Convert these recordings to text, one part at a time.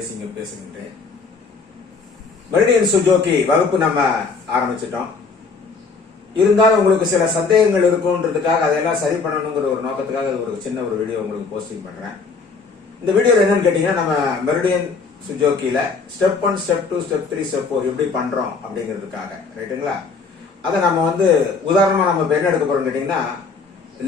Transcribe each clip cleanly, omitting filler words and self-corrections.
குமரேசிங்கம் பேசுகின்றேன். Meridian சுஜோகி வகுப்பு நம்ம ஆரம்பிச்சிட்டோம். இருந்தாலும் உங்களுக்கு சில சந்தேகங்கள் இருக்கும்ன்றதுக்காக அதெல்லாம் சரி பண்ணணுங்கிற ஒரு நோக்கத்துக்காக ஒரு சின்ன ஒரு வீடியோ உங்களுக்கு போஸ்டிங் பண்றேன். இந்த வீடியோவில் என்னன்னு கேட்டீங்கன்னா, நம்ம மெரிடியன் சுஜோக்கியில ஸ்டெப் 1, ஸ்டெப் 2, ஸ்டெப் 3, ஸ்டெப் 4 எப்படி பண்றோம் அப்படிங்கிறதுக்காக, ரைட்டுங்களா? அதை நம்ம உதாரணமா நம்ம என்ன எடுக்க போறோம் கேட்டீங்கன்னா,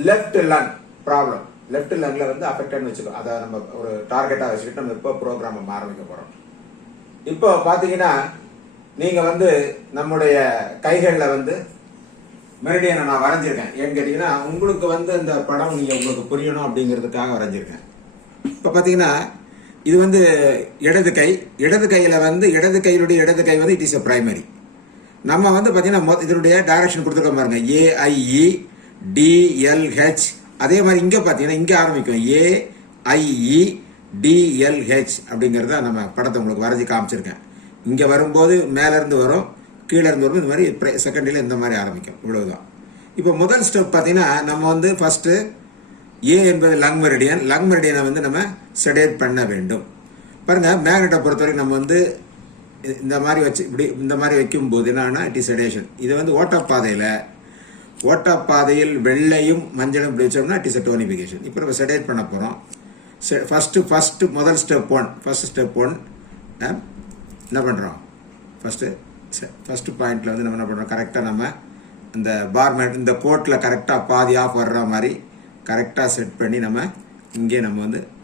லெஃப்ட் லங் ப்ராப்ளம், லெஃப்ட் லங்ல அஃபெக்டட்னு வச்சுக்கோ. அதை நம்ம ஒரு டார்கெட்டா வச்சுக்கிட்டு நம்ம இப்போ ப்ரோக்ராம் ஆரம்பிக்க போறோம். இப்போ பாத்தீங்கன்னா, நீங்க நம்முடைய கைகள்ல மெரிடியனை நான் வரைஞ்சிருக்கேன். ஏன்னு கேட்டீங்கன்னா, உங்களுக்கு இந்த படம் உங்களுக்கு புரியணும் அப்படிங்கிறதுக்காக வரைஞ்சிருக்கேன். இப்ப பாத்தீங்கன்னா, இது இடது கை. இடது கையில இடது கையிலுடைய இடது கை இட் இஸ் எ பிரைமரி. நம்ம பாத்தீங்கன்னா இதனுடைய டைரக்ஷன் கொடுத்துருக்க பாருங்க, AIE DLH. அதே மாதிரி இங்க பாத்தீங்கன்னா இங்க ஆரம்பிக்கும் AIE DLH அப்படிங்கறத நம்ம படத்தை உங்களுக்கு வரைஞ்சி காமிச்சிருக்கேன். இங்க வரும்போது மேல இருந்து வரும், கீழே இருந்து வரும், இந்த மாதிரி செகண்டரியில இந்த மாதிரி ஆரம்பிக்கும். இவ்வளவுதான். இப்போ முதல் ஸ்டெப் பாத்தீங்கன்னா, நம்ம ஃபர்ஸ்ட் ஏ என்பது லங் மெரிடியன். லங் மெரிடியனை நம்ம செடேட் பண்ண வேண்டும். பாருங்க, மேக்னெட்டை பொறுத்தவரைக்கும் நம்ம இந்த மாதிரி வச்சு இப்படி இந்த மாதிரி வைக்கும் போது என்னன்னா, இட் இஸ் செடேஷன். இது ஓட்டப்பாதையில் வெள்ளையும் மஞ்சளும் இப்படி வச்சோம்னா இட் இஸ் எ டோனிஃபிகேஷன். இப்போ நம்ம செடேட் பண்ண போறோம். ஃபர்ஸ்ட் முதல் ஸ்டெப் 1 என்ன பண்றோம்? ஃபர்ஸ்ட் பாயிண்ட்ல நம்ம என்ன பண்றோம்? கரெக்டா நம்ம இந்த பார்மேட் இந்த கோட்ல கரெக்டா பாதி ஆஃப் வர்ற மாதிரி கரெக்டா செட் பண்ணி நம்ம இங்கே நம்ம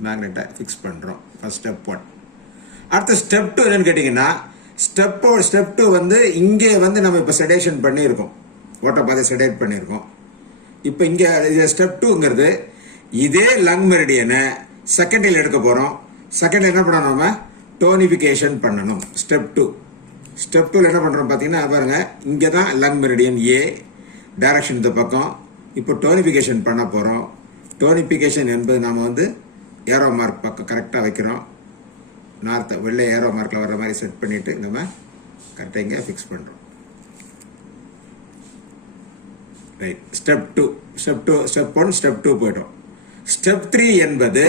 மேக்னெட்டை ஃபிக்ஸ் பண்றோம். First step 1. அடுத்த ஸ்டெப் 2 என்னன்னு கேட்டீங்கன்னா, ஸ்டெப் 2 இங்கே நம்ம இப்போ செடேஷன் பண்ணியிருக்கோம், ஓட்டப்பாதை செடேட் பண்ணியிருக்கோம். இப்போ இங்கே ஸ்டெப் 2ங்கிறது இதே லங் மெரிடியனை செகண்டரியில் எடுக்க போறோம். செகண்டரியில் என்ன பண்ணணும்? நம்ம டோனிஃபிகேஷன் பண்ணணும். ஸ்டெப் 2ல என்ன பண்றோம் பாத்தீங்கன்னா, பாருங்க, இங்கே தான் லங் மெரிடியன் A, டைரக்ஷன் இந்த பக்கம். இப்போ டோனிஃபிகேஷன் பண்ண போறோம். டோனிஃபிகேஷன் என்பது நாம ஏரோ மார்க் பக்கம் கரெக்டா வைக்கிறோம். நார்த் வெள்ளை ஏரோ மார்க்ல வர்ற மாதிரி செட் பண்ணிட்டு நம்ம கரெக்டா இங்க ஃபிக்ஸ் பண்றோம். ரைட். ஸ்டெப் 1, ஸ்டெப் 2 போய்ட்டோம். ஸ்டெப் 3 என்பது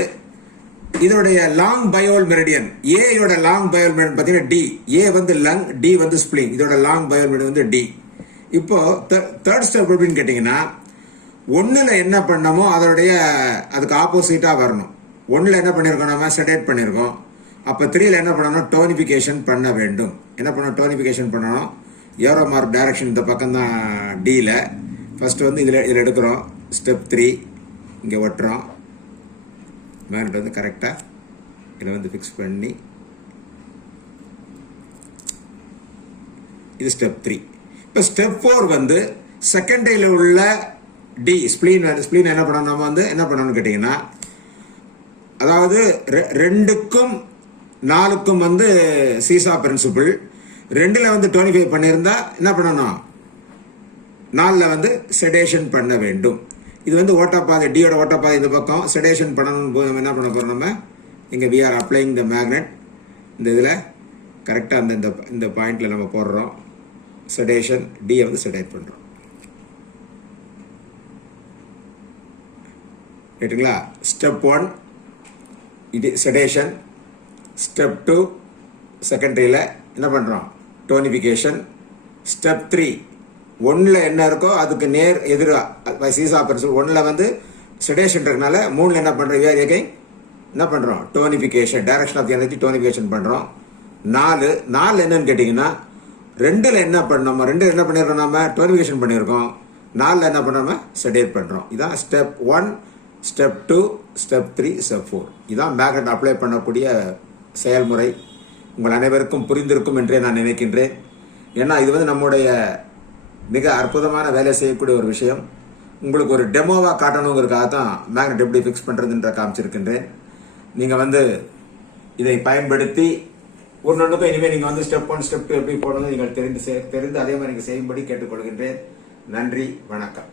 இதோடைய லாங் பயோல் மெரிடியன். A யோட லாங் பயோல் மெரிடியன் பாத்தீங்கன்னா D. A lung, D spleen. இதோட லாங் பயோல் மெரிடியன் D. இப்போ தேர்ட் ஸ்டெப் எப்படின்னு கேட்டீங்கன்னா, 1ல என்ன பண்ணமோ அதோடைய அதுக்கு ஆப்போசிட்டா வரணும். 1ல என்ன பண்ணிருக்கோம்? நம்ம செடேட் பண்ணிருக்கோம். அப்ப 3ல என்ன பண்ணணும்? டோனிஃபிகேஷன் பண்ண வேண்டும். என்ன பண்ணணும்? டோனிஃபிகேஷன் பண்ணணும். ஏரோ மார்க் டைரக்ஷன் இந்த பக்கம் தான் Dல. ஃபர்ஸ்ட் இதுல எடுக்கிறோம். ஸ்டெப் 3 இங்க ஒட்டுறோம். மேக்னெட் கரெக்டா இதை ஃபிக்ஸ் பண்ணி, இது ஸ்டெப் 3. இப்போ ஸ்டெப் 4 செகண்டரியில் உள்ள D ஸ்பிளீன் என்ன பண்ணணும்? நம்ம என்ன பண்ணணும்னு கேட்டீங்கன்னா, அதாவது 2க்கும் 4க்கும் சீசா பிரின்சிபிள். 2ல டோனிஃபை பண்ணியிருந்தா என்ன பண்ணணும்? 4ல செடேஷன் பண்ண வேண்டும். இது ஓட்டப்பாதை, டியோட ஓட்டப்பாதை இந்த பக்கம். செடேஷன் பண்ணணும் போது என்ன பண்ண போறோம்? நம்ம இங்க we are applying the magnet. இந்த இதுல கரெக்டா இந்த பாயிண்ட்ல நம்ம போடுறோம். செடேஷன் D செடேட் பண்றோம். ரைட்டுங்களா? ஸ்டெப் 1 இது செடேஷன். ஸ்டெப் 2 செகண்டரியில என்ன பண்றோம்? டோனிஃபிகேஷன். ஸ்டெப் 3 1ல என்ன இருக்கோ அதுக்கு நேர் எதிரா சீசா பிரின்சிபிள். 1ல செடேஷன் இருக்கனால 3ல என்ன பண்றோம்? என்ன பண்றோம்? Tonification, direction of energy tonification பண்றோம். 4 என்னன்னு கேட்டீங்கன்னா, 2ல என்ன பண்ணோம்? 2 என்ன பண்ணிருக்கோம்? நாம டோனிஃபிகேஷன் பண்ணிருக்கோம். 4ல என்ன பண்றோம்? செடேட் பண்றோம். இதான் ஸ்டெப் 1, ஸ்டெப் 2, ஸ்டெப் 3, ஸ்டெப் 4. இதான் மேக்னெட் அப்ளை பண்ணக்கூடிய செயல்முறை. உங்கள் அனைவருக்கும் புரிந்திருக்கும் என்றே நான் நினைக்கின்றேன். ஏன்னா இது நம்முடைய மிக அற்புதமான வேலை செய்யக்கூடிய ஒரு விஷயம். உங்களுக்கு ஒரு டெமோவா காட்டணுங்கிறதுக்காக தான் மேக்னெட் எப்படி ஃபிக்ஸ் பண்றதுன்ற காமிச்சிருக்கின்றேன். நீங்க இதை பயன்படுத்தி ஒன்னொன்றுக்கும் இனிமேல் நீங்க ஸ்டெப் 1, ஸ்டெப் 2 எப்படி போடணும் நீங்கள் தெரிந்து அதே மாதிரி நீங்க செய்யும்படி கேட்டுக்கொள்கின்றேன். நன்றி, வணக்கம்.